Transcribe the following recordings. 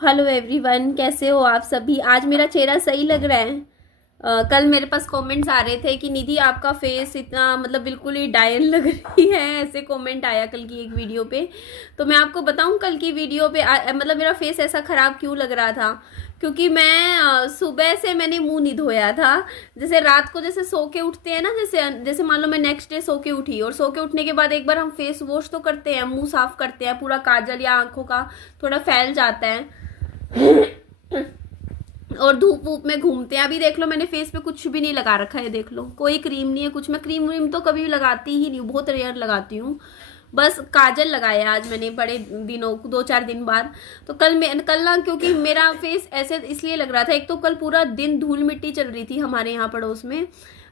Hello everyone, कैसे हो आप सभी। आज मेरा चेहरा सही लग रहा है। कल मेरे पास कमेंट्स आ रहे थे कि निधि आपका फेस इतना मतलब बिल्कुल ही डायल लग रही है, ऐसे कमेंट आया कल की एक वीडियो पे। तो मैं आपको बताऊं कल की वीडियो पे मतलब मेरा फेस ऐसा ख़राब क्यों लग रहा था। क्योंकि मैं सुबह से मैंने मुंह नहीं धोया था। जैसे रात को जैसे सो के उठते हैं ना, जैसे जैसे मान लो मैं नेक्स्ट डे सो के उठी और सो के उठने के बाद एक बार हम फेस वॉश तो करते हैं, मुंह साफ करते हैं, पूरा काजल या आंखों का थोड़ा फैल जाता है और धूप वूप में घूमते हैं। अभी देख लो मैंने फेस पे कुछ भी नहीं लगा रखा है, देख लो कोई क्रीम नहीं है कुछ। मैं क्रीम व्रीम तो कभी लगाती ही नहीं हूँ, बहुत रेयर लगाती हूँ। बस काजल लगाया आज मैंने बड़े दिनों 2-4 दिन बाद। तो कल ना क्योंकि मेरा फेस ऐसे इसलिए लग रहा था, एक तो कल पूरा दिन धूल मिट्टी चल रही थी हमारे यहाँ पड़ोस में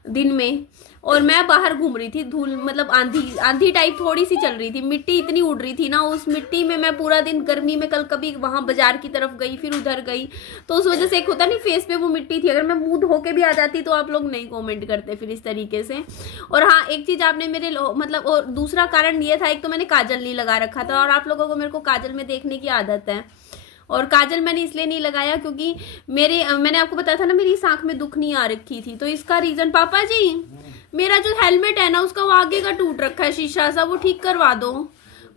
दिन में, और मैं बाहर घूम रही थी। धूल मतलब आंधी आंधी टाइप थोड़ी सी चल रही थी, मिट्टी इतनी उड़ रही थी ना, उस मिट्टी में मैं पूरा दिन गर्मी में कल कभी वहां बाजार की तरफ गई फिर उधर गई, तो उस वजह से एक होता नहीं फेस पे वो मिट्टी थी। अगर मैं मुंह धो के भी आ जाती तो आप लोग नहीं कमेंट करते फिर इस तरीके से। और हाँ, एक चीज आपने मेरे मतलब और दूसरा कारण ये था, एक तो मैंने काजल नहीं लगा रखा था, और आप लोगों को मेरे को काजल में देखने की आदत है। और काजल मैंने इसलिए नहीं लगाया क्योंकि मैंने आपको बताया था ना मेरी इस आंख में दुख नहीं आ रखी थी, तो इसका रीजन पापा जी मेरा जो हेलमेट है ना उसका वो आगे का टूट रखा है शीशा सा, वो ठीक करवा दो।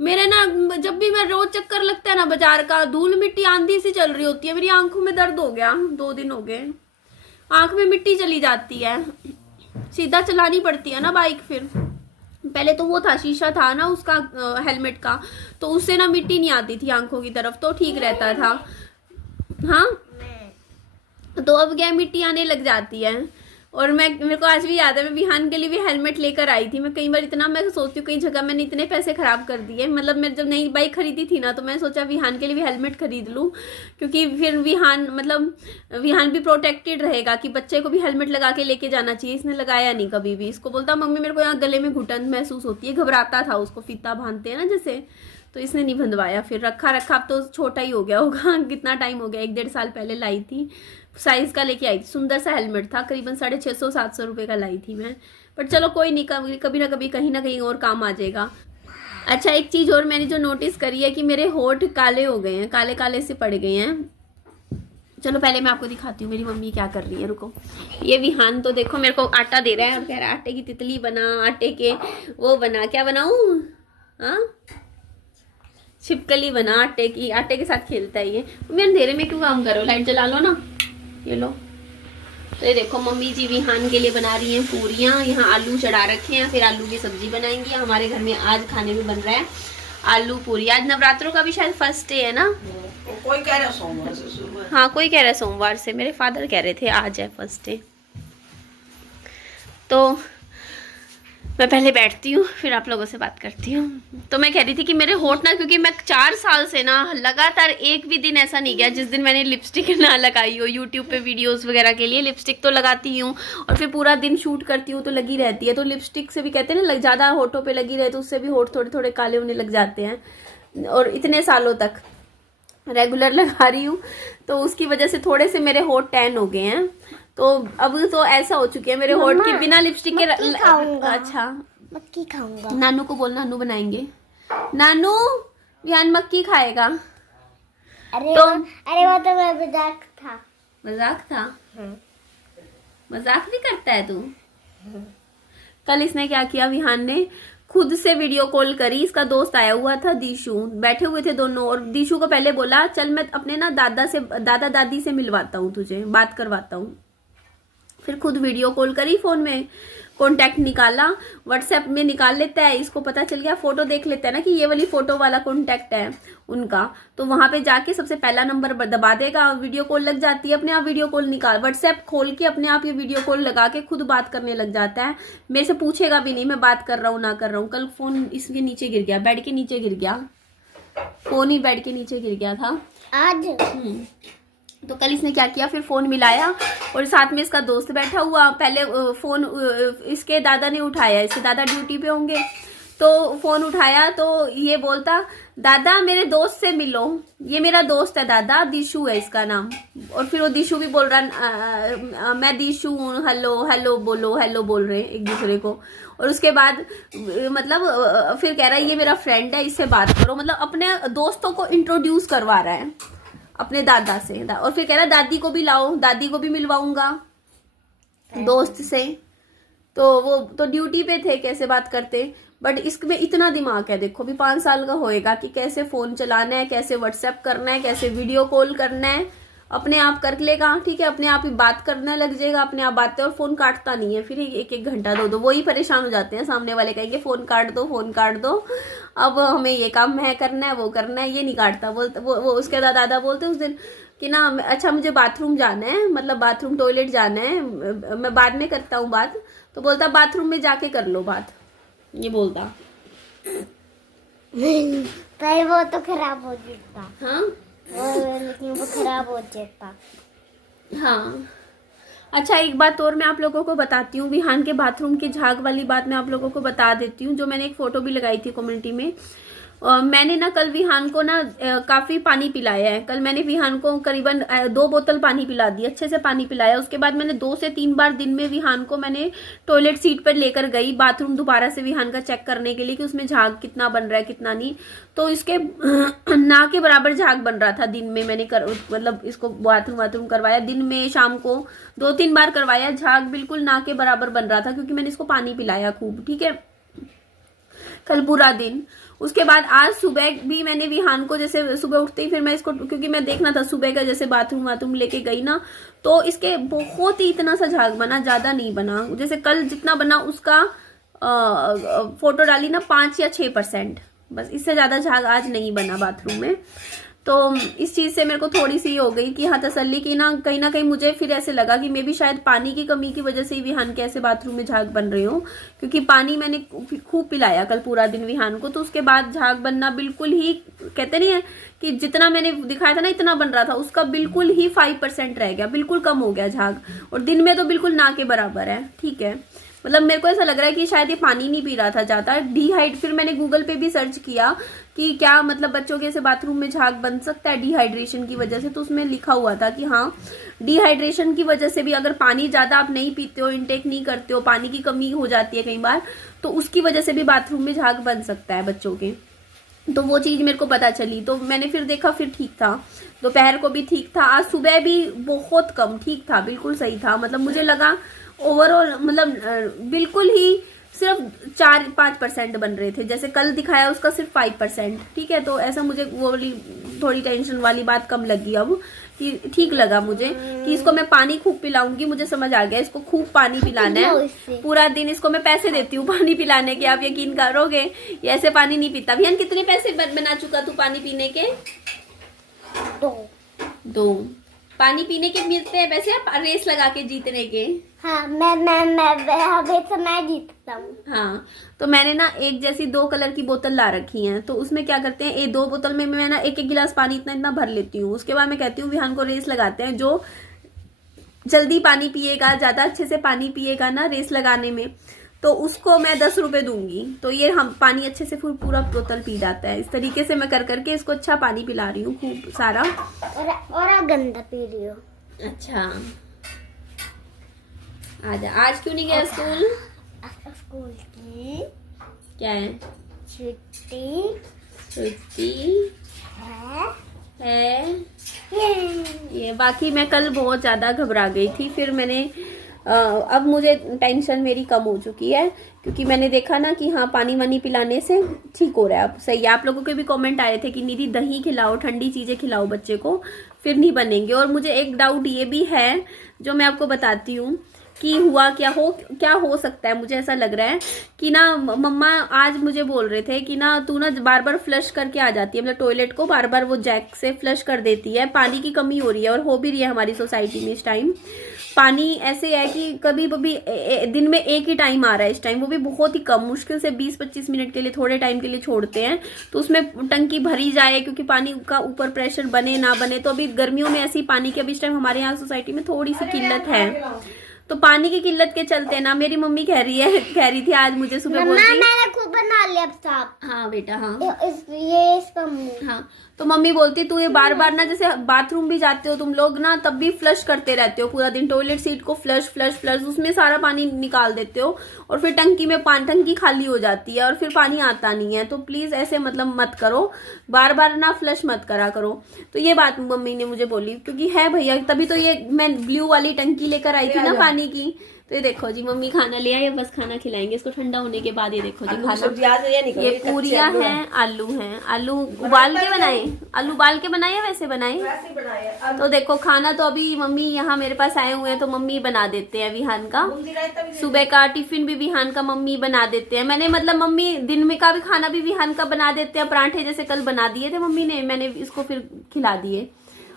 मेरे ना जब भी मैं रोज चक्कर लगता है ना बाजार का, धूल मिट्टी आंधी सी चल रही होती है, मेरी आंखों में दर्द हो गया, 2 दिन हो गए, आंख में मिट्टी चली जाती है, सीधा चलानी पड़ती है ना बाइक। फिर पहले तो वो था शीशा था ना उसका हेलमेट का, तो उससे ना मिट्टी नहीं आती थी आंखों की तरफ, तो ठीक रहता था। हाँ, तो अब क्या मिट्टी आने लग जाती है। और मेरे को आज भी याद है, मैं विहान के लिए भी हेलमेट लेकर आई थी। मैं कई बार इतना मैं सोचती हूँ कई जगह मैंने इतने पैसे खराब कर दिए, मतलब मैं जब नई बाइक खरीदी थी ना तो मैं सोचा विहान के लिए भी हेलमेट खरीद लूँ, क्योंकि फिर विहान मतलब विहान भी प्रोटेक्टेड रहेगा कि बच्चे को भी हेलमेट लगा के लेके जाना चाहिए। इसने लगाया नहीं कभी भी, इसको बोलता मम्मी मेरे को यहाँ गले में घुटन महसूस होती है, घबराता था, उसको फीता बांधते हैं ना जैसे, तो इसने नहीं बंधवाया। फिर रखा अब तो छोटा ही हो गया होगा कितना टाइम हो गया, 1-1.5 साल पहले लाई थी, साइज का लेके आई थी, सुंदर सा हेलमेट था, करीबन 650-700 रुपये का लाई थी मैं। पर चलो कोई नहीं, कभी ना कभी कहीं ना कहीं और काम आ जाएगा। अच्छा, एक चीज़ और मैंने जो नोटिस करी है कि मेरे होठ काले हो गए हैं, काले काले से पड़ गए हैं। चलो पहले मैं आपको दिखाती हूँ मेरी मम्मी क्या कर रही है, रुको। ये विहान तो देखो मेरे को आटा दे रहा है और कह रहा है आटे की तितली बना, आटे के वो बना, क्या बनाऊँ, हाँ छिपकली बना आटे की, आटे के साथ खेलता है ये। मम्मी अंधेरे में क्यों काम करो, लाइट जला लो ना, ये लो। तो ये देखो मम्मी जी विहान के लिए बना रही हैं पूरियाँ, यहाँ आलू चढ़ा रखे हैं, फिर आलू की सब्जी बनाएंगी। हमारे घर में आज खाने में बन रहा है आलू पूरी। आज नवरात्रों का भी शायद फर्स्ट डे है ना, कोई कह रहा है सोमवार से शुरू है। हाँ कोई कह रहा है सोमवार से, मेरे फादर कह रहे थे आज है फर्स्ट डे। तो मैं पहले बैठती हूँ फिर आप लोगों से बात करती हूँ। तो मैं कह रही थी कि मेरे होठ ना, क्योंकि मैं 4 साल से ना लगातार एक भी दिन ऐसा नहीं गया जिस दिन मैंने लिपस्टिक ना लगाई हो। यूट्यूब पे वीडियोस वगैरह के लिए लिपस्टिक तो लगाती हूँ, और फिर पूरा दिन शूट करती हूँ तो लगी रहती है। तो लिपस्टिक से भी कहते हैं ना ज़्यादा होठों पर लगी रहे तो उससे भी होठ थोड़े थोड़े काले होने लग जाते हैं, और इतने सालों तक रेगुलर लगा रही हूँ तो उसकी वजह से थोड़े से मेरे होठ टैन हो गए हैं। तो अब तो ऐसा हो चुके हैं मेरे होठ की बिना लिपस्टिक के अच्छा मक्की खाऊंगा। नानू को बोल, नानू बनाएंगे। नानू विहान मक्की खाएगा। अरे तो अरे वो तो मैं मजाक था। मजाक था, मजाक भी करता है तू। कल इसने क्या किया, विहान ने खुद से वीडियो कॉल करी, इसका दोस्त आया हुआ था दीशु, बैठे हुए थे दोनों, और दीशु को पहले बोला चल मैं अपने ना दादा दादी से मिलवाता हूँ, तुझे बात करवाता हूँ। फिर खुद वीडियो कॉल करी, फोन में कॉन्टैक्ट निकाला, व्हाट्सएप में निकाल लेता है, इसको पता चल गया, फोटो देख लेता है ना कि ये वाली फोटो वाला कॉन्टैक्ट है उनका, तो वहां पे जाके सबसे पहला नंबर दबा देगा, वीडियो कॉल लग जाती है, अपने आप वीडियो कॉल निकाल, व्हाट्सएप खोल के अपने आप ये वीडियो कॉल लगा के खुद बात करने लग जाता है। मेरे से पूछेगा भी नहीं मैं बात कर रहा हूँ ना कर रहा हूँ। कल फोन इसके नीचे गिर गया, बेड के नीचे गिर गया, फोन ही बेड के नीचे गिर गया था आज। तो कल इसने क्या किया, फिर फोन मिलाया और साथ में इसका दोस्त बैठा हुआ। पहले फोन इसके दादा ने उठाया, इसके दादा ड्यूटी पे होंगे, तो फोन उठाया तो ये बोलता दादा मेरे दोस्त से मिलो, ये मेरा दोस्त है दादा, दिशु है इसका नाम। और फिर वो दिशु भी बोल रहा मैं दिशु हूँ, हेलो हेलो बोलो, हेलो बोल रहे हैं एक दूसरे को। और उसके बाद मतलब फिर कह रहा है ये मेरा फ्रेंड है, इससे बात करो, मतलब अपने दोस्तों को इंट्रोड्यूस करवा रहा है अपने दादा से और फिर कह रहा दादी को भी लाओ, दादी को भी मिलवाऊंगा दोस्त से। तो वो तो ड्यूटी पे थे, कैसे बात करते, बट इसमें इतना दिमाग है देखो, भी 5 साल का होएगा कि कैसे फोन चलाना है, कैसे व्हाट्सएप करना है, कैसे वीडियो कॉल करना है, अपने आप कर लेगा, ठीक है, अपने आप ही बात करने लग जाएगा, अपने आप बातें, और फोन काटता नहीं है, फिर 1-1 घंटा 2-2 वही परेशान हो जाते हैं, सामने वाले कहेंगे फोन काट दो, फोन काट दो, अब हमें ये काम है करना है, वो करना है, ये नहीं काटता। बोलते वो उसके दादा बोलते उस दिन कि ना अच्छा मुझे बाथरूम जाना है, मतलब बाथरूम टॉयलेट जाना है, मैं बाद में करता हूँ बात। तो बोलता बाथरूम में जाके कर लो बात, ये बोलता। पर वो तो खराब हो जाता। हाँ लेकिन वो खराब हो जाता। हाँ अच्छा, एक बात और मैं आप लोगों को बताती हूँ, विहान के बाथरूम की झाग वाली बात मैं आप लोगों को बता देती हूँ, जो मैंने एक फोटो भी लगाई थी कम्युनिटी में। मैंने ना कल विहान को ना काफी पानी पिलाया है। कल मैंने विहान को करीबन 2 बोतल पानी पिला दी, अच्छे से पानी पिलाया। उसके बाद मैंने 2 से 3 बार दिन में विहान को मैंने टॉयलेट सीट पर लेकर गई बाथरूम दोबारा से विहान का चेक करने के लिए कि उसमें झाग कितना बन रहा है कितना नहीं। तो इसके ना के बराबर झाग बन रहा था दिन में। मैंने मतलब इसको बाथरूम करवाया दिन में, शाम को 2-3 बार करवाया, झाग बिल्कुल ना के बराबर बन रहा था, क्योंकि मैंने इसको पानी पिलाया खूब, ठीक है, कल पूरा दिन। उसके बाद आज सुबह भी मैंने विहान को, जैसे सुबह उठते ही फिर मैं इसको, क्योंकि मैं देखना था सुबह का, जैसे बाथरूम लेके गई ना, तो इसके बहुत ही इतना सा झाग बना, ज्यादा नहीं बना। जैसे कल जितना बना उसका फोटो डाली ना 5 या 6%, बस, इससे ज्यादा झाग आज नहीं बना बाथरूम में। तो इस चीज से मेरे को थोड़ी सी हो गई कि हाँ तसल्ली की ना कहीं मुझे फिर ऐसे लगा कि मे भी शायद पानी की कमी की वजह से ही विहान के ऐसे बाथरूम में झाग बन रहे हो, क्योंकि पानी मैंने खूब पिलाया कल पूरा दिन विहान को। तो उसके बाद झाग बनना बिल्कुल ही, कहते नहीं है कि जितना मैंने दिखाया था ना इतना बन रहा था, उसका बिल्कुल ही 5% रह गया, बिल्कुल कम हो गया झाग। और दिन में तो बिल्कुल ना के बराबर है, ठीक है। मतलब मेरे को ऐसा लग रहा है कि शायद ये पानी नहीं पी रहा था ज्यादा, फिर मैंने गूगल पे भी सर्च किया कि क्या मतलब बच्चों के ऐसे बाथरूम में झाग बन सकता है डिहाइड्रेशन की वजह से। तो उसमें लिखा हुआ था कि हाँ, डिहाइड्रेशन की वजह से भी, अगर पानी ज्यादा आप नहीं पीते हो, इनटेक नहीं करते हो, पानी की कमी हो जाती है कई बार, तो उसकी वजह से भी बाथरूम में झाग बन सकता है बच्चों के। तो वो चीज मेरे को पता चली, तो मैंने फिर देखा, फिर ठीक था, दोपहर को भी ठीक था, आज सुबह भी बहुत कम, ठीक था, बिल्कुल सही था। मतलब मुझे लगा ओवरऑल मतलब बिल्कुल ही सिर्फ 4-5% बन रहे थे, जैसे कल दिखाया उसका सिर्फ 5%, ठीक है। तो ऐसा मुझे वो वाली थोड़ी टेंशन वाली बात कम लगी अब, कि ठीक लगा मुझे कि इसको मैं पानी खूब पिलाऊंगी। मुझे समझ आ गया इसको खूब पानी पिलाना है पूरा दिन। इसको मैं पैसे देती हूँ पानी पिलाने के, आप यकीन करोगे ये ऐसे पानी नहीं पीता। भैया कितने पैसे बना चुका तू पानी पीने के? 2 पानी पीने के मिलते हैं पैसे, आप रेस लगा के जीतने के। हाँ, मैं जीतता हूँ। हाँ, तो मैंने ना एक जैसी 2 कलर की बोतल ला रखी हैं, तो उसमें क्या करते हैं, 2 बोतल में मैं ना 1-1 गिलास पानी इतना भर लेती हूँ। उसके बाद मैं कहती हूँ विहान को रेस लगाते हैं, जो जल्दी पानी पिएगा, ज्यादा अच्छे से पानी पिएगा ना रेस लगाने में, तो उसको मैं 10 रुपए दूंगी। तो ये हम पानी अच्छे से पूरा बोतल पी जाता है। इस तरीके से मैं कर करके इसको अच्छा पानी पिला रही हूँ खूब सारा। और गंदा पी रही हो। अच्छा, आजा। आज क्यों नहीं गया स्कूल? स्कूल की क्या है? छुट्टी है। ये बाकी मैं कल बहुत ज्यादा घबरा गई थी, फिर मैंने अब मुझे टेंशन मेरी कम हो चुकी है, क्योंकि मैंने देखा ना कि हाँ पानी वानी पिलाने से ठीक हो रहा है अब सही। आप लोगों के भी कमेंट आए थे कि निधि दही खिलाओ, ठंडी चीजें खिलाओ बच्चे को, फिर नहीं बनेंगे। और मुझे एक डाउट ये भी है जो मैं आपको बताती हूँ कि हुआ क्या हो सकता है। मुझे ऐसा लग रहा है कि ना मम्मा आज मुझे बोल रहे थे कि ना तू ना बार बार फ्लश करके आ जाती है, मतलब टॉयलेट को बार बार वो जैक से फ्लश कर देती है। पानी की कमी हो रही है, और हो भी रही है हमारी सोसाइटी में इस टाइम। पानी ऐसे है कि कभी दिन में एक ही टाइम आ रहा है इस टाइम, वो भी बहुत ही कम, मुश्किल से 20-25 मिनट के लिए, थोड़े टाइम के लिए छोड़ते हैं। तो उसमें टंकी भरी जाए, क्योंकि पानी का ऊपर प्रेशर बने ना बने। तो अभी गर्मियों में ऐसी पानी की अभी इस टाइम हमारे यहाँ सोसाइटी में थोड़ी सी किल्लत है। तो पानी की किल्लत के चलते ना मेरी मम्मी कह रही थी आज मुझे सुबह बोलती, मैंने खूब बना ले अब साफ। हाँ बेटा हाँ ये इसका मुंह। हाँ। तो मम्मी बोलती तू ये बार बार ना, जैसे बाथरूम भी जाते हो तुम लोग ना, तब भी फ्लश करते रहते हो पूरा दिन, टॉयलेट सीट को फ्लश फ्लश फ्लश, उसमें सारा पानी निकाल देते हो और फिर टंकी में टंकी खाली हो जाती है और फिर पानी आता नहीं है। तो प्लीज ऐसे मतलब मत करो, बार बार ना फ्लश मत करा करो। तो ये बात मम्मी ने मुझे बोली, क्योंकि है भैया, तभी तो ये मैं ब्लू वाली टंकी लेकर आई थी ना पानी की। तो ये देखो जी मम्मी खाना ले आए, बस खाना खिलाएंगे इसको ठंडा होने के बाद। ये देखो जी खाना, ये पूरियां हैं, आलू हैं, आलू उबाल के बनाए, आलू उबाल के बनाए वैसे बनाए। तो देखो खाना तो अभी मम्मी यहाँ मेरे पास आए हुए हैं तो मम्मी बना देते हैं विहान का, सुबह का टिफिन भी विहान का मम्मी बना देते हैं। मैंने मतलब मम्मी दिन में का भी खाना भी विहान का बना देते हैं, पराठे जैसे कल बना दिए थे मम्मी ने, मैंने इसको फिर खिला दिए।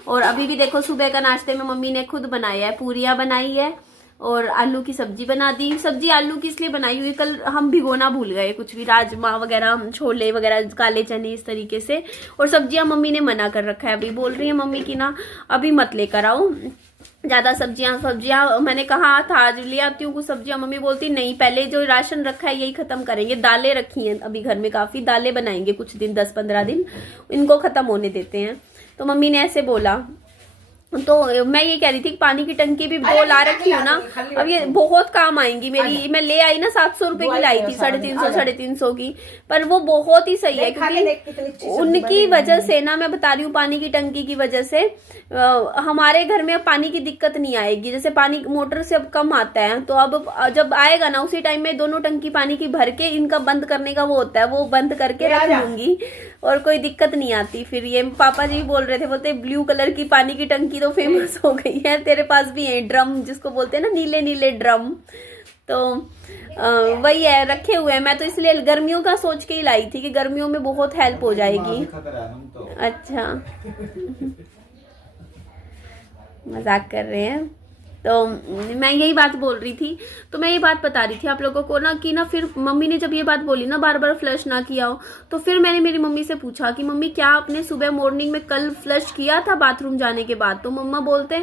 और अभी भी देखो सुबह का नाश्ते में मम्मी ने खुद बनाया है, पूरियां बनाई है और आलू की सब्जी बना दी। सब्जी आलू की इसलिए बनाई हुई, कल हम भिगोना भूल गए कुछ भी, राजमा वगैरह, छोले वगैरह, काले चने इस तरीके से। और सब्जियां मम्मी ने मना कर रखा है, अभी बोल रही है मम्मी की ना अभी मत लेकर आओ ज्यादा सब्जियां। मैंने कहा था आज ले आती हूँ कुछ सब्जियां, मम्मी बोलती नहीं पहले जो राशन रखा है यही खत्म करेंगे। दालें रखी हैं अभी घर में, काफी दालें बनाएंगे कुछ दिन, 10-15 दिन, इनको खत्म होने देते हैं। तो मम्मी ने ऐसे बोला। तो मैं ये कह रही थी कि पानी की टंकी भी दो ला रखी हूँ ना, अब ये बहुत काम आएंगी मेरी। मैं ले आई ना 700 रुपए की लाई थी, 350 की, पर वो बहुत ही सही है क्योंकि उनकी वजह से ना, मैं बता रही हूँ पानी की टंकी की वजह से हमारे घर में अब पानी की दिक्कत नहीं आएगी। जैसे पानी मोटर से अब कम आता है, तो अब जब आएगा ना उसी टाइम में दोनों टंकी पानी की भर के, इनका बंद करने का वो होता है, वो बंद करके रख लूंगी और कोई दिक्कत नहीं आती। फिर ये पापा जी बोल रहे थे, बोलते ब्लू कलर की पानी की टंकी तो फेमस हो गई है, तेरे पास भी है ड्रम जिसको बोलते हैं ना, नीले नीले ड्रम। तो वही है रखे हुए हैं। मैं तो इसलिए गर्मियों का सोच के ही लाई थी कि गर्मियों में बहुत हेल्प हो जाएगी। अच्छा मजाक कर रहे हैं। तो मैं यही बात बोल रही थी, तो मैं ये बात बता रही थी आप लोगों को ना कि ना, फिर मम्मी ने जब ये बात बोली ना बार बार फ्लश ना किया हो, तो फिर मैंने मेरी मम्मी से पूछा कि मम्मी क्या आपने सुबह मॉर्निंग में कल फ्लश किया था बाथरूम जाने के बाद? तो मम्मा बोलते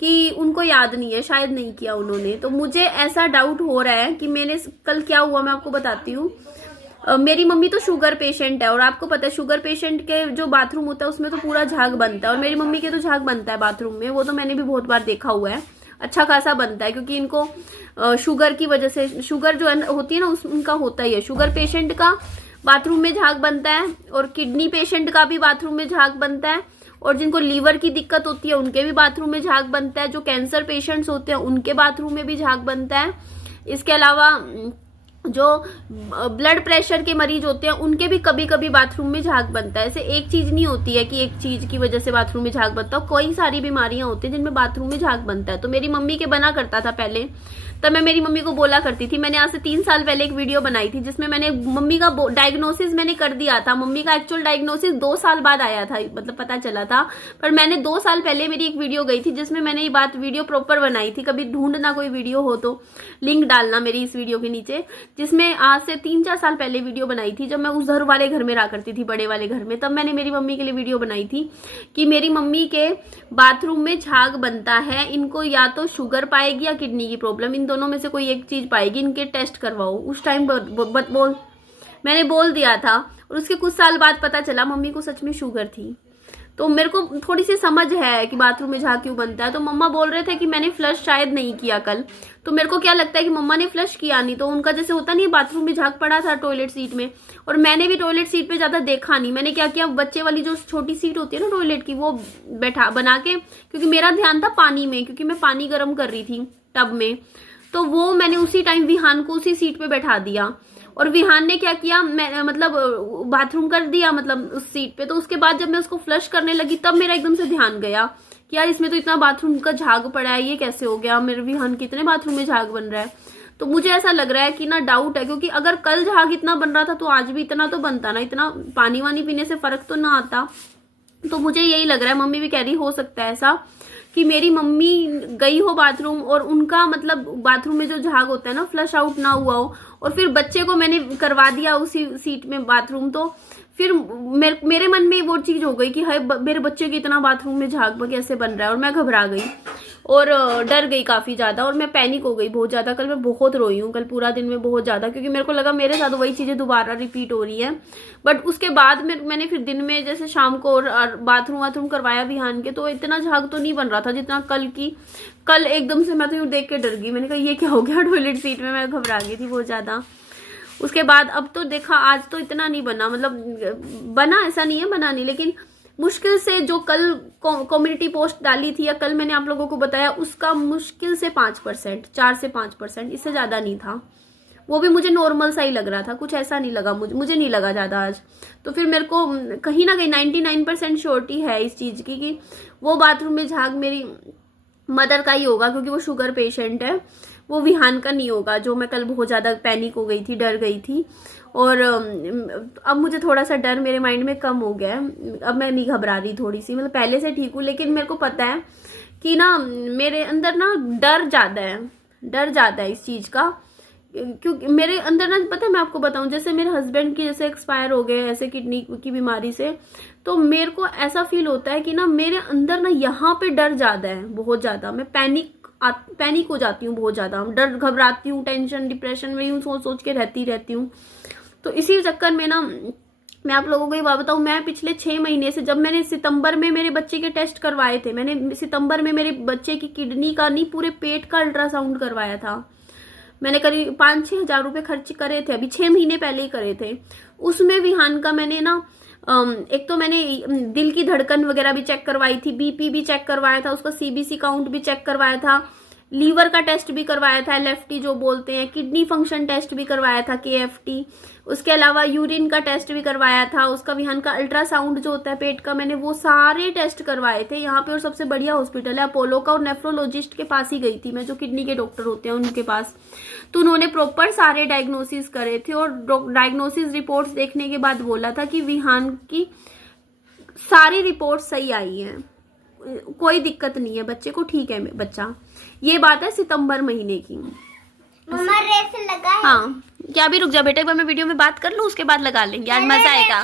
कि उनको याद नहीं है, शायद नहीं किया उन्होंने। तो मुझे ऐसा डाउट हो रहा है कि मैंने कल क्या हुआ, मैं आपको बताती हूँ। मेरी मम्मी तो शुगर पेशेंट है और आपको पता है शुगर पेशेंट के जो बाथरूम होता है उसमें तो पूरा झाग बनता है, और मेरी मम्मी के तो झाग बनता है बाथरूम में, वो तो मैंने भी बहुत बार देखा हुआ है, अच्छा खासा बनता है, क्योंकि इनको शुगर की वजह से, शुगर जो होती है ना उनका होता ही है। शुगर पेशेंट का बाथरूम में झाग बनता है और किडनी पेशेंट का भी बाथरूम में झाग बनता है, और जिनको लीवर की दिक्कत होती है उनके भी बाथरूम में झाग बनता है, जो कैंसर पेशेंट्स होते हैं उनके बाथरूम में भी झाग बनता है। इसके अलावा जो ब्लड प्रेशर के मरीज होते हैं उनके भी कभी कभी बाथरूम में झाग बनता है। ऐसे एक चीज नहीं होती है कि एक चीज की वजह से बाथरूम में झाग बनता है, कई सारी बीमारियां होती हैं जिनमें बाथरूम में झाग बनता है। तो मेरी मम्मी के बना करता था पहले, तब मैं मेरी मम्मी को बोला करती थी। मैंने आज से 3 साल पहले एक वीडियो बनाई थी जिसमें मैंने मम्मी का डायग्नोसिस मैंने कर दिया था। मम्मी का एक्चुअल डायग्नोसिस 2 साल बाद आया था, मतलब पता चला था, पर मैंने 2 साल पहले मेरी एक वीडियो गई थी जिसमें मैंने ये बात वीडियो प्रॉपर बनाई थी। कभी ढूंढना कोई वीडियो हो तो लिंक डालना मेरी इस वीडियो के नीचे, जिसमें आज से 3-4 साल पहले वीडियो बनाई थी जब मैं उस घर वाले घर में रहा करती थी, बड़े वाले घर में। तब मैंने मेरी मम्मी के लिए वीडियो बनाई थी कि मेरी मम्मी के बाथरूम में झाग बनता है, इनको या तो शुगर पाएगी या किडनी की प्रॉब्लम, इन दोनों में से कोई एक चीज पाएगी, इनके टेस्ट करवाओ। उस टाइम मैंने बोल दिया था, और उसके कुछ साल बाद पता चला मम्मी को सच में शुगर थी। तो मेरे को थोड़ी सी समझ है कि बाथरूम में झाग क्यों बनता है। तो मम्मा बोल रहे थे कि मैंने फ्लश शायद नहीं किया कल, तो मेरे को क्या लगता है कि मम्मा ने फ्लश किया नहीं, तो उनका जैसे होता नहीं बाथरूम में झाग पड़ा था टॉयलेट सीट में, और मैंने भी टॉयलेट सीट पे ज्यादा देखा नहीं। मैंने क्या किया, बच्चे वाली जो छोटी सीट होती है ना टॉयलेट की, वो बैठा बना के, क्योंकि मेरा ध्यान था पानी में, क्योंकि मैं पानी गर्म कर रही थी टब में, तो वो मैंने उसी टाइम विहान को उसी सीट पे बैठा दिया। और विहान ने क्या किया, मैं मतलब बाथरूम कर दिया मतलब उस सीट पे। तो उसके बाद जब मैं उसको फ्लश करने लगी तब मेरा एकदम से ध्यान गया कि यार इसमें तो इतना बाथरूम का झाग पड़ा है, ये कैसे हो गया, मेरे विहान कितने बाथरूम में झाग बन रहा है। तो मुझे ऐसा लग रहा है कि ना डाउट है, क्योंकि अगर कल झाग इतना बन रहा था तो आज भी इतना तो बनता ना, इतना पानी वानी पीने से फर्क तो ना आता। तो मुझे यही लग रहा है, मम्मी भी कह रही हो सकता है ऐसा कि मेरी मम्मी गई हो बाथरूम और उनका मतलब बाथरूम में जो झाग होता है ना फ्लश आउट ना हुआ हो, और फिर बच्चे को मैंने करवा दिया उसी सीट में बाथरूम, तो फिर मेरे मन में वो चीज़ हो गई कि हाय मेरे बच्चे की इतना बाथरूम में झाग कैसे बन रहा है, और मैं घबरा गई और डर गई काफ़ी ज़्यादा, और मैं पैनिक हो गई बहुत ज़्यादा। कल मैं बहुत रोई हूँ, कल पूरा दिन में बहुत ज़्यादा, क्योंकि मेरे को लगा मेरे साथ वही चीज़ें दोबारा रिपीट हो रही है। बट उसके बाद मैंने फिर दिन में जैसे शाम को और बाथरूम करवाया विहान के, तो इतना झाग तो नहीं बन रहा था जितना कल एकदम से मैं तो यूँ देख के डर गई। मैंने कहा ये क्या हो गया, टॉयलेट सीट में मैं घबरा गई थी बहुत ज़्यादा। उसके बाद अब तो देखा, आज तो इतना नहीं बना, मतलब बना ऐसा नहीं है, बना नहीं, लेकिन मुश्किल से जो कल कम्युनिटी पोस्ट डाली थी या कल मैंने आप लोगों को बताया, उसका मुश्किल से 5%, 4 से 5%, इससे ज़्यादा नहीं था। वो भी मुझे नॉर्मल सा ही लग रहा था, कुछ ऐसा नहीं लगा मुझे नहीं लगा ज़्यादा आज। तो फिर मेरे को कहीं ना कहीं 99% श्योरिटी है इस चीज़ की कि वो बाथरूम में झाग मेरी मदर का ही होगा, क्योंकि वो शुगर पेशेंट है, वो विहान का नहीं होगा, जो मैं कल बहुत ज़्यादा पैनिक हो गई थी, डर गई थी। और अब मुझे थोड़ा सा डर मेरे माइंड में कम हो गया है, अब मैं नहीं घबरा रही थोड़ी सी, मतलब पहले से ठीक हूँ। लेकिन मेरे को पता है कि ना मेरे अंदर ना डर ज़्यादा है इस चीज़ का, क्योंकि मेरे अंदर ना, पता है मैं आपको बताऊं, जैसे मेरे हस्बैंड की जैसे एक्सपायर हो गए ऐसे किडनी की बीमारी से, तो मेरे को ऐसा फील होता है कि ना मेरे अंदर ना यहाँ पे डर ज़्यादा है, बहुत ज़्यादा। मैं पैनिक हो जाती हूँ बहुत ज़्यादा, डर, घबराती हूँ, टेंशन, डिप्रेशन में यूँ सोच के रहती हूँ। तो इसी चक्कर में ना मैं आप लोगों को ये बात बताऊँ, मैं पिछले 6 महीने से, जब मैंने सितंबर में मेरे बच्चे के टेस्ट करवाए थे, मैंने सितंबर में मेरे बच्चे की किडनी का नहीं, पूरे पेट का अल्ट्रासाउंड करवाया था। मैंने करीब 5-6 हज़ार रुपये खर्च करे थे, अभी 6 महीने पहले ही करे थे। उसमें विहान का मैंने ना एक तो मैंने दिल की धड़कन वगैरह भी चेक करवाई थी, बीपी भी चेक करवाया था, उसका सीबीसी काउंट भी चेक करवाया था, लीवर का टेस्ट भी करवाया था, LFT जो बोलते हैं, किडनी फंक्शन टेस्ट भी करवाया था, KFT। उसके अलावा यूरिन का टेस्ट भी करवाया था, उसका विहान का अल्ट्रासाउंड जो होता है पेट का, मैंने वो सारे टेस्ट करवाए थे यहाँ पे। और सबसे बढ़िया हॉस्पिटल है अपोलो का, और नेफ्रोलॉजिस्ट के पास ही गई थी मैं, जो किडनी के डॉक्टर होते हैं उनके पास। तो उन्होंने प्रॉपर सारे डायग्नोसिस करे थे, और डायग्नोसिस रिपोर्ट्स देखने के बाद बोला था कि विहान की सारी रिपोर्ट सही आई हैं, कोई दिक्कत नहीं है, बच्चे को ठीक है बच्चा। ये बात है सितंबर महीने की। मम्मा रेस लगाए? हाँ, क्या भी रुक जा बेटा, एक बार मैं वीडियो में बात कर लूँ, उसके बाद लगा लेंगे, आज मजा आएगा।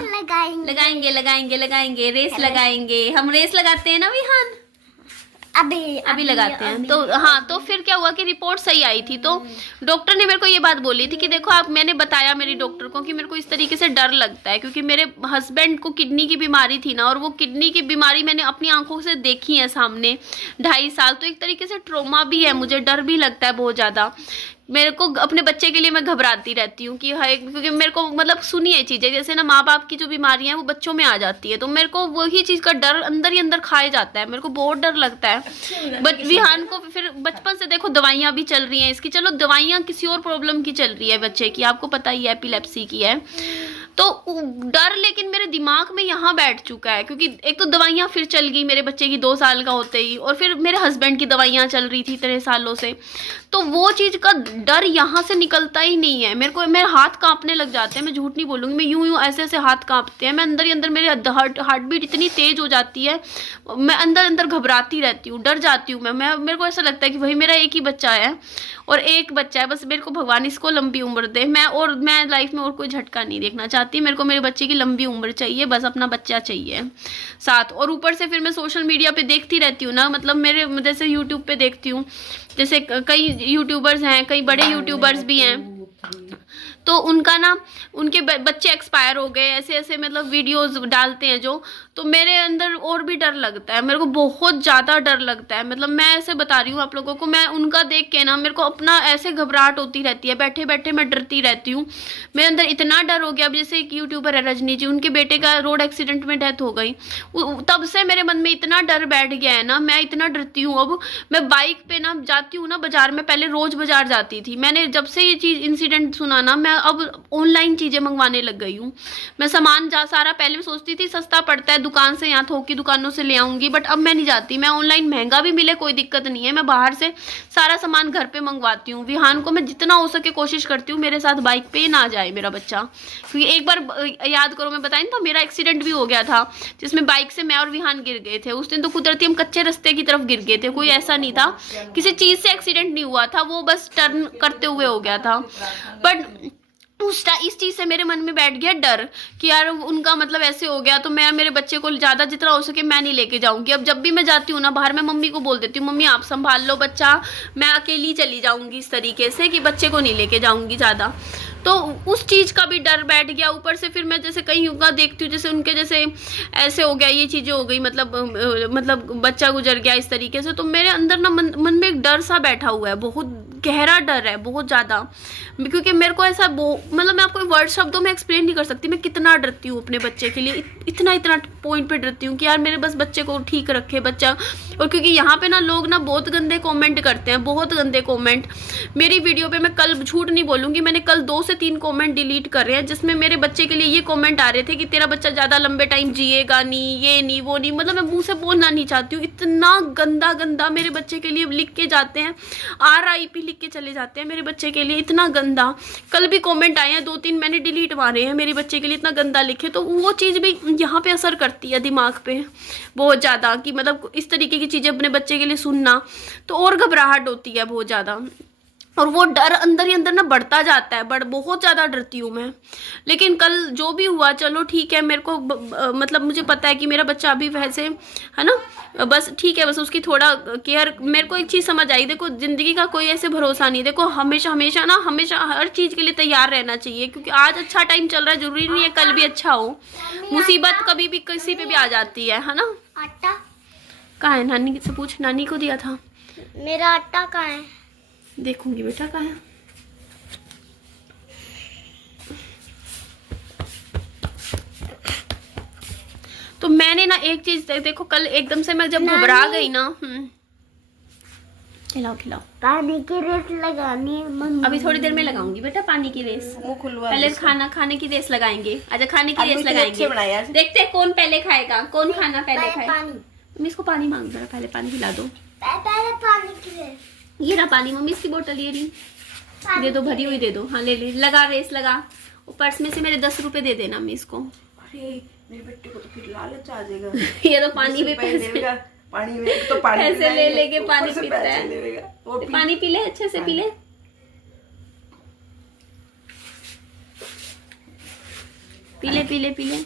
लगाएंगे रेस लगाएंगे, हम रेस लगाते हैं ना विहान, अभी लगाते हैं। तो हाँ, तो फिर क्या हुआ कि रिपोर्ट सही आई थी, तो डॉक्टर ने मेरे को ये बात बोली थी कि देखो आप, मैंने बताया मेरी डॉक्टर को कि मेरे को इस तरीके से डर लगता है, क्योंकि मेरे हस्बैंड को किडनी की बीमारी थी ना, और वो किडनी की बीमारी मैंने अपनी आंखों से देखी है सामने 2.5 साल, तो एक तरीके से ट्रॉमा भी है, मुझे डर भी लगता है बहुत ज़्यादा। मेरे को अपने बच्चे के लिए मैं घबराती रहती हूँ कि हाय, क्योंकि मेरे को मतलब सुनी है चीज़ें, जैसे ना माँ बाप की जो बीमारियां हैं वो बच्चों में आ जाती है, तो मेरे को वही चीज़ का डर अंदर ही अंदर खाए जाता है, मेरे को बहुत डर लगता है। बट विहान को फिर बचपन से देखो दवाइयाँ भी चल रही हैं इसकी, चलो दवाइयाँ किसी और प्रॉब्लम की चल रही है बच्चे की, आपको पता ही है एपिलेप्सी की है, तो डर लेकिन मेरे दिमाग में यहाँ बैठ चुका है, क्योंकि एक तो दवाइयाँ फिर चल गई मेरे बच्चे की 2 साल का होते ही, और फिर मेरे हस्बैंड की दवाइयाँ चल रही थी इतने सालों से, तो वो चीज़ का डर यहाँ से निकलता ही नहीं है। मेरे हाथ कांपने लग जाते हैं, मैं झूठ नहीं बोलूँगी, मैं यूं ऐसे हाथ कांपते हैं, मैं अंदर ही अंदर मेरे हार्ट बीट इतनी तेज हो जाती है, मैं अंदर घबराती रहती हूँ, डर जाती हूँ मैं मेरे को ऐसा लगता है कि भाई मेरा एक ही बच्चा है, और एक बच्चा है बस, मेरे को भगवान इसको लंबी उम्र दे, मैं लाइफ में और कोई झटका नहीं देखना चाहती, मेरे को मेरे बच्चे की लंबी उम्र चाहिए, बस अपना बच्चा चाहिए साथ। और ऊपर से फिर मैं सोशल मीडिया पे देखती रहती हूँ ना, मतलब मेरे जैसे यूट्यूब पे देखती हूँ, जैसे कई यूट्यूबर्स हैं, कई बड़े यूट्यूबर्स भी हैं, तो उनका ना उनके बच्चे एक्सपायर हो गए, ऐसे मतलब वीडियोस डालते हैं जो, तो मेरे अंदर और भी डर लगता है, मेरे को बहुत ज़्यादा डर लगता है, मतलब मैं ऐसे बता रही हूँ आप लोगों को, मैं उनका देख के ना मेरे को अपना ऐसे घबराहट होती रहती है, बैठे बैठे मैं डरती रहती हूँ, मेरे अंदर इतना डर हो गया। अब जैसे एक यूट्यूबर है रजनी जी, उनके बेटे का रोड एक्सीडेंट में डेथ हो गई, तब से मेरे मन में इतना डर बैठ गया है ना, मैं इतना डरती हूँ। अब मैं बाइक पे ना जाती हूँ ना बाजार में, पहले रोज बाजार जाती थी, मैंने जब से ये चीज़ इंसिडेंट सुना ना, मैं अब ऑनलाइन चीज़ें मंगवाने लग गई हूँ। मैं सामान सारा पहले सोचती थी सस्ता पड़ता है दुकान से, यहाँ थोक की दुकानों से ले आऊँगी, बट अब मैं नहीं जाती, मैं ऑनलाइन महंगा भी मिले कोई दिक्कत नहीं है, मैं बाहर से सारा सामान घर पे मंगवाती हूँ। विहान को मैं जितना हो सके कोशिश करती हूँ मेरे साथ बाइक पे ना जाए मेरा बच्चा, क्योंकि एक बार याद करो मैं बताई था मेरा एक्सीडेंट भी हो गया था, जिसमें बाइक से मैं और विहान गिर गए थे। उस दिन तो कुदरती हम कच्चे रास्ते की तरफ गिर गए थे, कोई ऐसा नहीं था, किसी चीज़ से एक्सीडेंट नहीं हुआ था, वो बस टर्न करते हुए हो गया था। बट इस चीज़ से मेरे मन में बैठ गया डर कि यार उनका मतलब ऐसे हो गया तो मैं मेरे बच्चे को ज़्यादा जितना हो सके मैं नहीं लेके जाऊंगी। अब जब भी मैं जाती हूँ ना बाहर, मैं मम्मी को बोल देती हूँ मम्मी आप संभाल लो बच्चा, मैं अकेली चली जाऊंगी इस तरीके से कि बच्चे को नहीं लेके जाऊंगी ज़्यादा। तो उस चीज़ का भी डर बैठ गया। ऊपर से फिर मैं जैसे कहीं का देखती हूँ जैसे उनके जैसे ऐसे हो गया, ये चीज़ें हो गई, मतलब बच्चा गुजर गया इस तरीके से, तो मेरे अंदर ना मन में एक डर सा बैठा हुआ है, बहुत गहरा डर है, बहुत ज़्यादा। क्योंकि मेरे को ऐसा मतलब मैं आपको वर्ड शब्दों में एक्सप्लेन नहीं कर सकती मैं कितना डरती हूँ अपने बच्चे के लिए। इतना पॉइंट पे डरती हूँ कि यार मेरे बस बच्चे को ठीक रखे बच्चा। और क्योंकि यहाँ पे ना लोग ना बहुत गंदे कमेंट करते हैं, बहुत गंदे कमेंट। मेरी वीडियो पे मैं कल झूठ नहीं बोलूँगी, मैंने कल 2 से 3 कमेंट डिलीट कर रहे हैं जिसमें मेरे बच्चे के लिए ये कमेंट आ रहे थे कि तेरा बच्चा ज़्यादा लंबे टाइम जिएगा नहीं, ये नहीं वो नहीं। मतलब मैं मुँह से बोलना नहीं चाहती हूँ, इतना गंदा मेरे बच्चे के लिए लिख के जाते हैं, RIP लिख के चले जाते हैं मेरे बच्चे के लिए, इतना गंदा। कल भी कमेंट आए हैं 2-3 मैंने डिलीट मारे हैं मेरे बच्चे के लिए, इतना गंदा लिखे। तो वो चीज़ भी यहाँ पे असर करती है दिमाग पे बहुत ज़्यादा कि मतलब इस तरीके की चीज़ें अपने बच्चे के लिए सुनना, तो और घबराहट होती है बहुत ज़्यादा। और वो डर अंदर ही अंदर ना बढ़ता जाता है, बहुत ज़्यादा डरती हूँ मैं। लेकिन कल जो भी हुआ चलो ठीक है, मेरे को मतलब मुझे पता है कि मेरा बच्चा अभी वैसे है ना, बस ठीक है, बस उसकी थोड़ा केयर। मेरे को एक चीज़ समझ आई, देखो ज़िंदगी का कोई ऐसे भरोसा नहीं, देखो हमेशा हर चीज़ के लिए तैयार रहना चाहिए। क्योंकि आज अच्छा टाइम चल रहा है, ज़रूरी नहीं है कल भी अच्छा हो, मुसीबत कभी भी किसी पे भी आ जाती है ना। आटा कहाँ है? नानी से पूछ, नानी को दिया था। मेरा आटा कहाँ है? देखूंगी बेटा कहाँ है। तो मैंने ना एक चीज देखो, कल एकदम से मैं जब घबरा गई ना, खिलाओ पानी की रेस लगानी है मम्मी। अभी थोड़ी देर में लगाऊंगी बेटा पानी की रेस। वो खुलवा पहले खाने की रेस लगाएंगे। अच्छा खाने की रेस लगाएंगे, देखते हैं कौन पहले खाएगा, कौन खाना पहले खाएगा। मम्मी इसको पानी मांग जरा, पहले पानी पिला दो। पहले पानी की रेस। ये ना पानी, मम्मी इसकी बोतल ये रही, दे दो, भरी हुई दे दो। हाँ ले लगा, रेस लगा। पर्स में से मेरे 10 रुपए दे देना मम्मी इसको। अरे मेरे बेटे को तो फिर लालच आ जाएगा। ये तो पानी भी पानी में तो पानी ऐसे ले लेके पानी पीता है। वो पानी पी ले, अच्छे से पी ले। पी ले।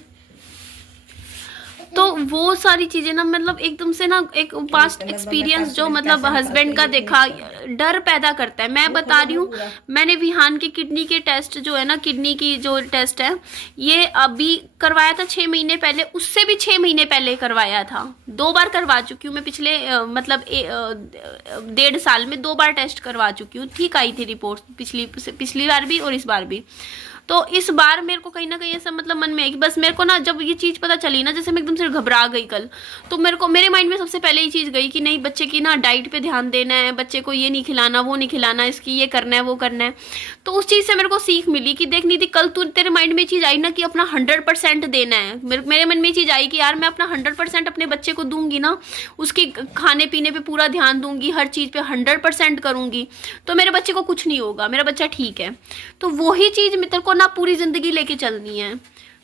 तो वो सारी चीजें ना मतलब एकदम से ना एक पास्ट एक्सपीरियंस जो मतलब हस्बैंड का देखा, डर पैदा करता है। मैं बता रही हूँ, मैंने विहान की किडनी के टेस्ट जो है ना, किडनी की जो टेस्ट है, ये अभी करवाया था 6 महीने पहले, उससे भी 6 महीने पहले करवाया था। 2 बार करवा चुकी हूँ मैं पिछले मतलब 1.5 साल में 2 बार टेस्ट करवा चुकी हूँ। ठीक आई थी रिपोर्ट पिछली बार भी और इस बार भी। तो इस बार मेरे को कहीं ना कहीं ऐसा मतलब मन में है कि बस मेरे को ना जब ये चीज़ पता चली ना, जैसे मैं एकदम से घबरा गई कल, तो मेरे माइंड में सबसे पहले ये चीज़ गई कि नहीं, बच्चे की ना डाइट पे ध्यान देना है, बच्चे को ये नहीं खिलाना, वो नहीं खिलाना, इसकी ये करना है, वो करना है। तो उस चीज़ से मेरे को सीख मिली कि देख निधि, कल तेरे माइंड में चीज़ आई ना कि अपना 100% देना है। मेरे मन में चीज़ आई कि यार मैं अपना 100% अपने बच्चे को दूंगी ना, उसके खाने पीने पर पूरा ध्यान दूंगी, हर चीज़ पर 100% करूंगी, तो मेरे बच्चे को कुछ नहीं होगा, मेरा बच्चा ठीक है। तो वही चीज़ तेरे को ना पूरी जिंदगी लेके चलनी है।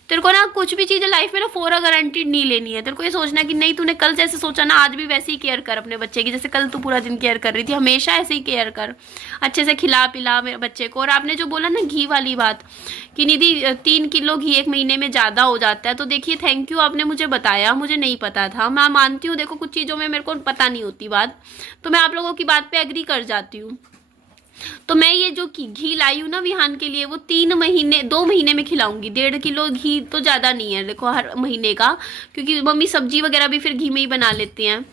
तेरे को ना कुछ भी चीज़ें लाइफ में ना फॉर गारंटीड नहीं लेनी है। तेरे को ये सोचना कि नहीं, तूने कल जैसे सोचा ना, आज भी वैसे ही केयर कर अपने बच्चे की, जैसे कल तू पूरा दिन केयर कर रही थी, हमेशा ऐसे ही केयर कर, अच्छे से खिला पिला मेरे बच्चे को। और आपने जो बोला ना घी वाली बात कि निधि 3 किलो घी 1 महीने में ज़्यादा हो जाता है, तो देखिए थैंक यू, आपने मुझे बताया, मुझे नहीं पता था। मैं मानती हूँ, देखो कुछ चीज़ों में मेरे को पता नहीं होती बात, तो मैं आप लोगों की बात पर एग्री कर जाती हूँ। तो मैं ये जो घी लाई हूँ ना विहान के लिए, वो 2 महीने में खिलाऊंगी। 1.5 किलो घी तो ज़्यादा नहीं है देखो हर महीने का, क्योंकि मम्मी सब्जी वगैरह भी फिर घी में ही बना लेती हैं,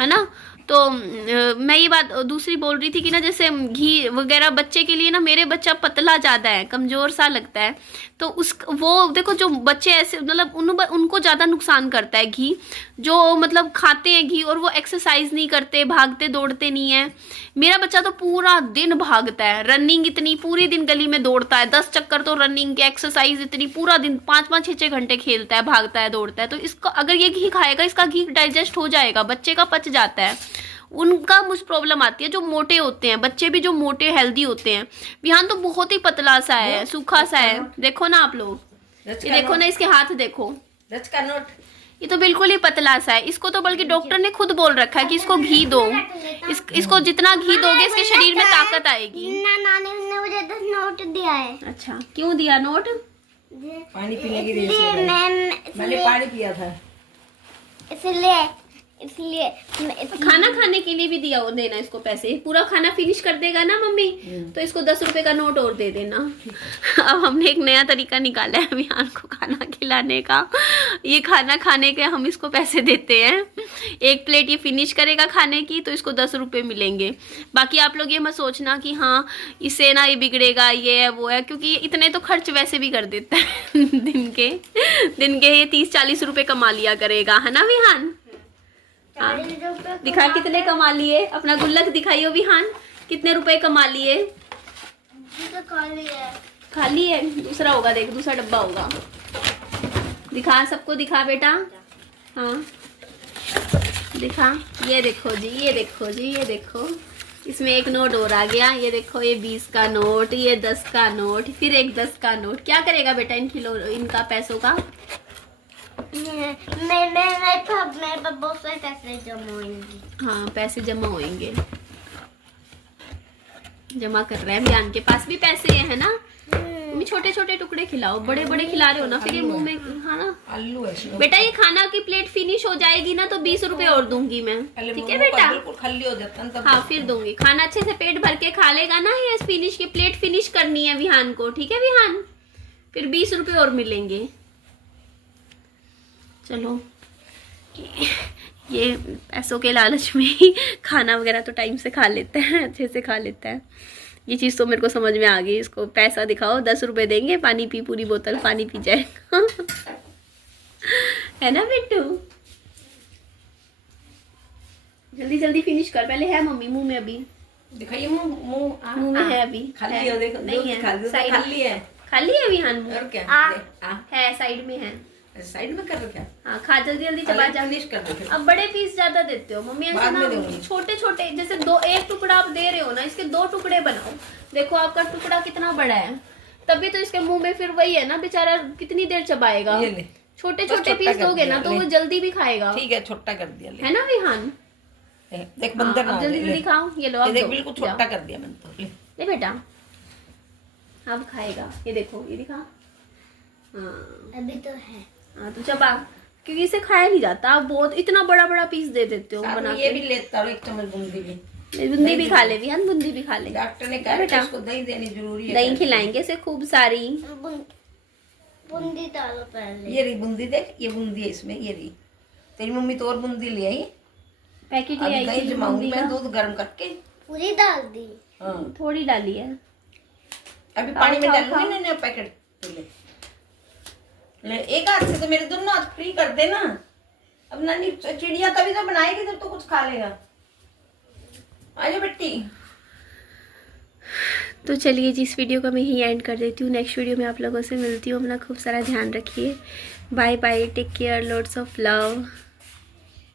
है ना। तो मैं ये बात दूसरी बोल रही थी कि ना जैसे घी वगैरह बच्चे के लिए ना, मेरे बच्चा पतला ज़्यादा है, कमज़ोर सा लगता है, तो वो देखो जो बच्चे ऐसे मतलब उनको ज़्यादा नुकसान करता है घी, जो मतलब खाते हैं घी और वो एक्सरसाइज नहीं करते, भागते दौड़ते नहीं है। मेरा बच्चा तो पूरा दिन भागता है, रनिंग इतनी, पूरी दिन गली में दौड़ता है, 10 चक्कर तो रनिंग के, एक्सरसाइज इतनी, पूरा दिन 5-5, 6-6 घंटे खेलता है, भागता है, दौड़ता है। तो इसको अगर ये घी खाएगा, इसका घी डाइजेस्ट हो जाएगा, बच्चे का पच जाता है। उनका मुझे प्रॉब्लम आती है जो मोटे होते हैं, बच्चे भी जो मोटे हेल्दी होते हैं। विहान तो बहुत ही पतला सा है, सूखा सा है, देखो ना आप लोग, ये देखो ना, इसके हाथ देखो, ये तो बिल्कुल ही पतला सा है, इसको तो बल्कि डॉक्टर ने खुद बोल रखा है कि इसको घी दो, इसको जितना घी दोगे इसके शरीर में ताकत आएगी। नानी ने मुझे 10 नोट दिया है। अच्छा, क्यों दिया नोट? पानी पीने की रेस इसलिए लगाई। मैंने पानी पिया था। इसलिए खाना खाने के लिए भी देना इसको पैसे, पूरा खाना फिनिश कर देगा ना मम्मी तो इसको 10 रुपए का नोट और दे देना। अब हमने एक नया तरीका निकाला है अभियान को खाना खिलाने का। ये खाना खाने के हम इसको पैसे देते हैं, एक प्लेट ये फिनिश करेगा खाने की तो इसको 10 रुपए मिलेंगे। बाकी आप लोग ये मत सोचना कि हाँ इससे ना ये बिगड़ेगा, ये है वो है, क्योंकि इतने तो खर्च वैसे भी कर देता है दिन के ये 30-40 रुपए कमा लिया करेगा, है ना विहान? हाँ। दिखा कितने कमा लिए, अपना गुल्लक दिखाइयो विहान, कितने रुपए कमा लिए? खाली है, दूसरा होगा, देख दूसरा डब्बा होगा, दिखा सबको दिखा बेटा। हाँ दिखा, ये देखो जी, ये देखो जी, ये देखो, इसमें एक नोट और आ गया, ये देखो, ये 20 का नोट, ये 10 का नोट, फिर एक 10 का नोट। क्या करेगा बेटा इनका पैसों का? मेरे पास बहुत सारे पैसे जमा होंगे। हाँ पैसे जमा होंगे, जमा कर रहे हैं। बयान के पास भी पैसे है ना? मम्मी छोटे छोटे टुकड़े खिलाओ, बड़े बड़े खिला रहे हो ना फिर ये मुंह में। हाँ ना आलू है बेटा, ये खाना की प्लेट फिनिश हो जाएगी ना तो 20 रुपए और दूंगी मैं, ठीक है बेटा? बिल्कुल खाली हो जाता है तब। हाँ फिर दूंगी, खाना अच्छे से पेट भर के खा लेगा ना, ये फिनिश की प्लेट फिनिश करनी है विहान को, ठीक है विहान? फिर 20 रुपए और मिलेंगे। चलो, ये पैसों के लालच में ही खाना वगैरह तो टाइम से खा लेते हैं, अच्छे से खा लेता है। ये चीज़ तो मेरे को समझ में आ गई, इसको पैसा दिखाओ, 10 रुपए देंगे, पानी पी, पूरी बोतल पानी पी जाएगा। है ना बिट्टू? जल्दी जल्दी फिनिश कर, पहले है मम्मी मुंह में, अभी दिखाइए मुंह में है, अभी खाली है, देखो नहीं है, साइड खाली है, खाली है विहान मुंह, और क्या है साइड में है, साइड में कर रखा है। हाँ खा, जल्दी जल्दी चबा जा। फिनिश कर दो फिर। अब बड़े पीस ज्यादा देते हो मम्मी, ऐसे बाद में ना दूंगी। छोटे छोटे, जैसे एक टुकड़ा आप दे रहे हो ना, इसके 2 टुकड़े बनाओ। देखो आपका टुकड़ा कितना बड़ा है, तभी तो इसके मुंह में फिर वही है ना, बेचारा कितनी देर चबाएगा। ये ले, छोटे बस छोटे छोटा पीस कर दोगे दिया, ना तो ले। वो जल्दी भी खाएगा, ठीक है, छोटा कर दिया, ले। है ना विहान? देख बंदर ना अब जल्दी जल्दी खाओ, ये लो, अब देख दो, बिल्कुल जाओ। छोटा कर दिया मैंने तो, ले बेटा, अब खाएगा, ये देखो, ये दिखा। हाँ अभी तो है। हाँ तो चबा, क्योंकि इसे खाया नहीं जाता, आप बहुत इतना बड़ा बड़ा पीस दे देते हो बना ये के। भी लेता हूँ, 1 चम्मच बूंदी भी। बूंदी भी खा ले विहान, बूंदी भी खा ले। डॉक्टर ने कहा बेटा, इसको दही देनी जरूरी है। दही खिलाएंगे इसे खूब सारी। बूंदी डालो पहले। ये रही बूंदी, देख ये बूंदी है इसमें, ये रही। तेरी मम्मी तो और बूंदी ले आई, पैकेट ले अभी आई दही थी जमाऊंगी बूंदी मैं, का। दूध गर्म करके। पूरी डाल दी। हाँ थोड़ी डाली है, अभी पानी में खाओ, डालूंगी ना पैकेट। ले एक हाथ से तो मेरे दोनों हाथ फ्री कर देना। अब नानी चिड़िया तभी तो बनाएगी जब तो कुछ खा लेगा। आजा बेटी। तो चलिए जी, इस वीडियो को मैं यहीं एंड कर देती हूँ। नेक्स्ट वीडियो में आप लोगों से मिलती हूँ। अपना खूब सारा ध्यान रखिए। Bye bye, take care, lots of love.